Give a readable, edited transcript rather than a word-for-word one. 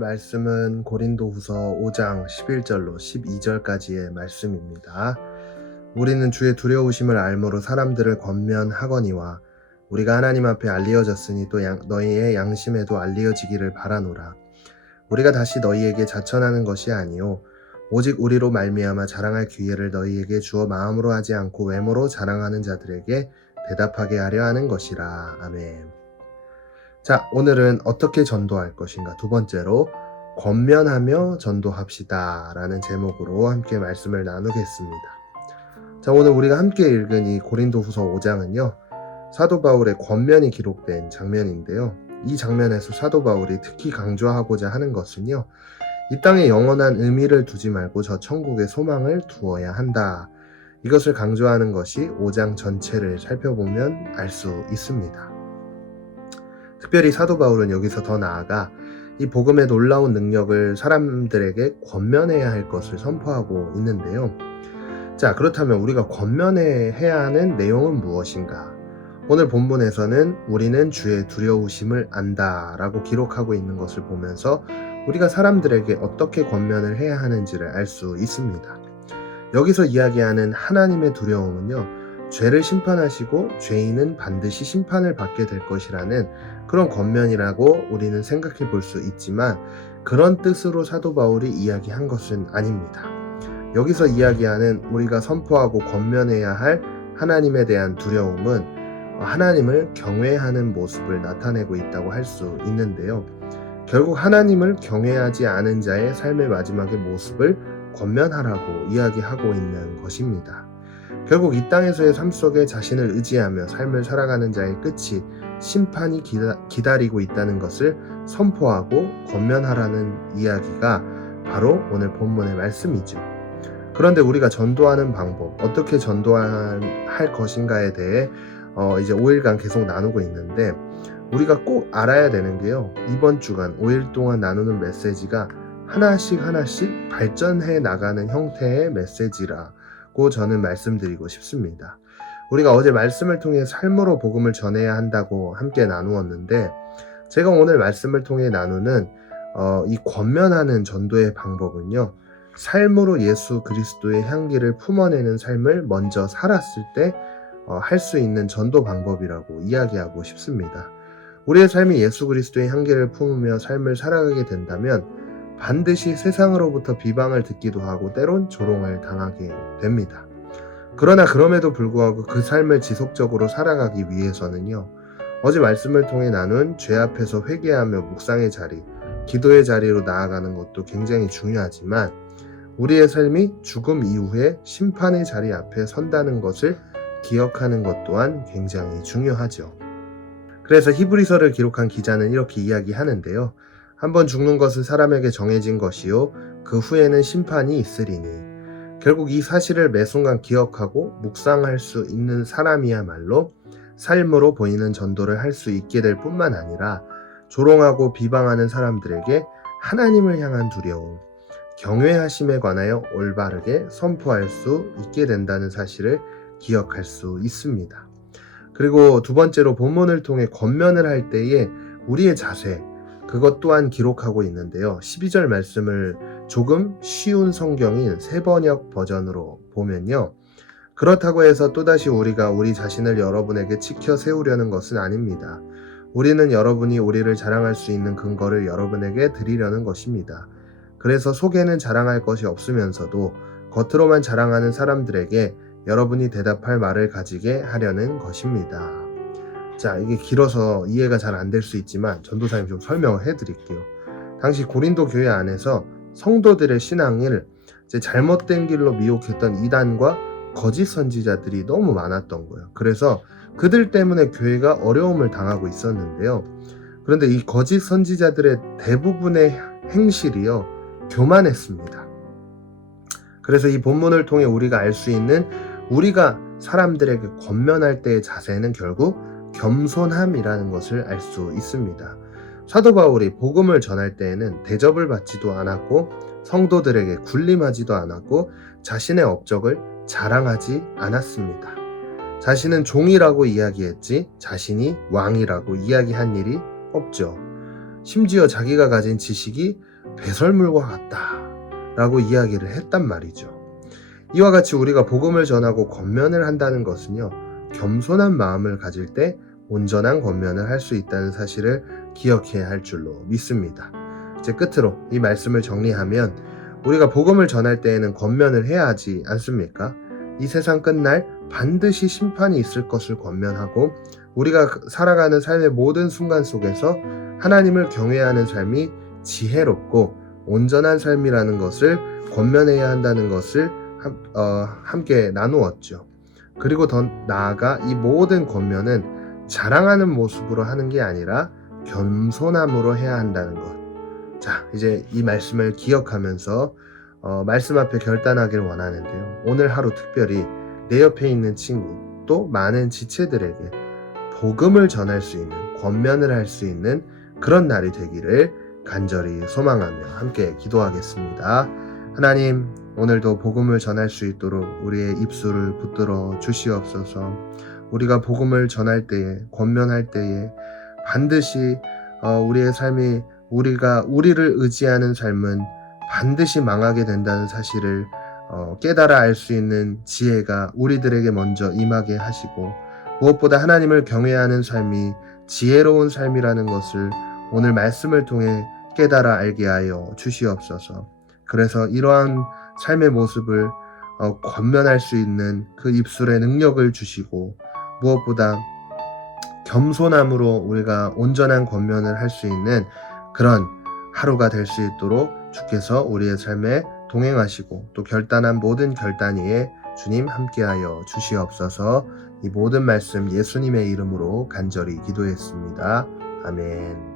말씀은 고린도후서 5장 11절로 12절까지의 말씀입니다. 우리는 주의 두려우심을 알므로 사람들을 권면하거니와 우리가 하나님 앞에 알리어졌으니 또 너희의 양심에도 알리어지기를 바라노라. 우리가 다시 너희에게 자천하는 것이 아니요 오직 우리로 말미암아 자랑할 기회를 너희에게 주어 마음으로 하지 않고 외모로 자랑하는 자들에게 대답하게 하려 하는 것이라. 아멘. 자, 오늘은 어떻게 전도할 것인가? 두 번째로 권면하며 전도합시다 라는 제목으로 함께 말씀을 나누겠습니다. 자, 오늘 우리가 함께 읽은 이 고린도후서 5장은요 사도 바울의 권면이 기록된 장면인데요, 이 장면에서 사도 바울이 특히 강조하고자 하는 것은요, 이 땅에 영원한 의미를 두지 말고 저 천국의 소망을 두어야 한다, 이것을 강조하는 것이 5장 전체를 살펴보면 알 수 있습니다. 특별히 사도 바울은 여기서 더 나아가 이 복음의 놀라운 능력을 사람들에게 권면해야 할 것을 선포하고 있는데요. 자, 그렇다면 우리가 권면해야 하는 내용은 무엇인가? 오늘 본문에서는 우리는 주의 두려우심을 안다 라고 기록하고 있는 것을 보면서 우리가 사람들에게 어떻게 권면을 해야 하는지를 알 수 있습니다. 여기서 이야기하는 하나님의 두려움은요, 죄를 심판하시고 죄인은 반드시 심판을 받게 될 것이라는 그런 권면이라고 우리는 생각해 볼 수 있지만, 그런 뜻으로 사도 바울이 이야기한 것은 아닙니다. 여기서 이야기하는 우리가 선포하고 권면해야 할 하나님에 대한 두려움은 하나님을 경외하는 모습을 나타내고 있다고 할 수 있는데요, 결국 하나님을 경외하지 않은 자의 삶의 마지막의 모습을 권면하라고 이야기하고 있는 것입니다. 결국 이 땅에서의 삶 속에 자신을 의지하며 삶을 살아가는 자의 끝이 심판이 기다리고 있다는 것을 선포하고 권면하라는 이야기가 바로 오늘 본문의 말씀이죠. 그런데 우리가 전도하는 방법, 어떻게 전도할 것인가에 대해 이제 5일간 계속 나누고 있는데, 우리가 꼭 알아야 되는 게요, 이번 주간 5일 동안 나누는 메시지가 하나씩 발전해 나가는 형태의 메시지라고 저는 말씀드리고 싶습니다. 우리가 어제 말씀을 통해 삶으로 복음을 전해야 한다고 함께 나누었는데, 제가 오늘 말씀을 통해 나누는 이 권면하는 전도의 방법은요, 삶으로 예수 그리스도의 향기를 품어내는 삶을 먼저 살았을 때 할 수 있는 전도 방법이라고 이야기하고 싶습니다. 우리의 삶이 예수 그리스도의 향기를 품으며 삶을 살아가게 된다면 반드시 세상으로부터 비방을 듣기도 하고 때론 조롱을 당하게 됩니다. 그러나 그럼에도 불구하고 그 삶을 지속적으로 살아가기 위해서는요, 어제 말씀을 통해 나눈 죄 앞에서 회개하며 묵상의 자리, 기도의 자리로 나아가는 것도 굉장히 중요하지만, 우리의 삶이 죽음 이후에 심판의 자리 앞에 선다는 것을 기억하는 것 또한 굉장히 중요하죠. 그래서 히브리서를 기록한 기자는 이렇게 이야기하는데요, 한번 죽는 것은 사람에게 정해진 것이요 그 후에는 심판이 있으리니, 결국 이 사실을 매 순간 기억하고 묵상할 수 있는 사람이야말로 삶으로 보이는 전도를 할 수 있게 될 뿐만 아니라 조롱하고 비방하는 사람들에게 하나님을 향한 두려움, 경외하심에 관하여 올바르게 선포할 수 있게 된다는 사실을 기억할 수 있습니다. 그리고 두 번째로 본문을 통해 권면을 할 때에 우리의 자세, 그것 또한 기록하고 있는데요, 12절 말씀을 조금 쉬운 성경인 세번역 버전으로 보면요, 그렇다고 해서 또다시 우리가 우리 자신을 여러분에게 치켜 세우려는 것은 아닙니다. 우리는 여러분이 우리를 자랑할 수 있는 근거를 여러분에게 드리려는 것입니다. 그래서 속에는 자랑할 것이 없으면서도 겉으로만 자랑하는 사람들에게 여러분이 대답할 말을 가지게 하려는 것입니다. 자, 이게 길어서 이해가 잘 안 될 수 있지만 전도사님 좀 설명을 해드릴게요. 당시 고린도 교회 안에서 성도들의 신앙을 잘못된 길로 미혹했던 이단과 거짓 선지자들이 너무 많았던 거예요. 그래서 그들 때문에 교회가 어려움을 당하고 있었는데요, 그런데 이 거짓 선지자들의 대부분의 행실이요, 교만했습니다. 그래서 이 본문을 통해 우리가 알 수 있는, 우리가 사람들에게 권면할 때의 자세는 결국 겸손함이라는 것을 알 수 있습니다. 사도 바울이 복음을 전할 때에는 대접을 받지도 않았고 성도들에게 군림하지도 않았고 자신의 업적을 자랑하지 않았습니다. 자신은 종이라고 이야기했지 자신이 왕이라고 이야기한 일이 없죠. 심지어 자기가 가진 지식이 배설물과 같다 라고 이야기를 했단 말이죠. 이와 같이 우리가 복음을 전하고 권면을 한다는 것은요, 겸손한 마음을 가질 때 온전한 권면을 할 수 있다는 사실을 기억해야 할 줄로 믿습니다. 이제 끝으로 이 말씀을 정리하면, 우리가 복음을 전할 때에는 권면을 해야 하지 않습니까? 이 세상 끝날 반드시 심판이 있을 것을 권면하고, 우리가 살아가는 삶의 모든 순간 속에서 하나님을 경외하는 삶이 지혜롭고 온전한 삶이라는 것을 권면해야 한다는 것을 함께 나누었죠. 그리고 더 나아가 이 모든 권면은 자랑하는 모습으로 하는 게 아니라 겸손함으로 해야 한다는 것. 자, 이제 이 말씀을 기억하면서 말씀 앞에 결단하길 원하는데요. 오늘 하루 특별히 내 옆에 있는 친구, 또 많은 지체들에게 복음을 전할 수 있는, 권면을 할 수 있는 그런 날이 되기를 간절히 소망하며 함께 기도하겠습니다. 하나님, 오늘도 복음을 전할 수 있도록 우리의 입술을 붙들어 주시옵소서. 우리가 복음을 전할 때에, 권면할 때에 반드시 우리의 삶이, 우리를 의지하는 삶은 반드시 망하게 된다는 사실을 깨달아 알 수 있는 지혜가 우리들에게 먼저 임하게 하시고, 무엇보다 하나님을 경외하는 삶이 지혜로운 삶이라는 것을 오늘 말씀을 통해 깨달아 알게 하여 주시옵소서. 그래서 이러한 삶의 모습을 권면할 수 있는 그 입술의 능력을 주시고, 무엇보다 겸손함으로 우리가 온전한 권면을 할 수 있는 그런 하루가 될 수 있도록 주께서 우리의 삶에 동행하시고, 또 결단한 모든 결단 위에 주님 함께하여 주시옵소서. 이 모든 말씀 예수님의 이름으로 간절히 기도했습니다. 아멘.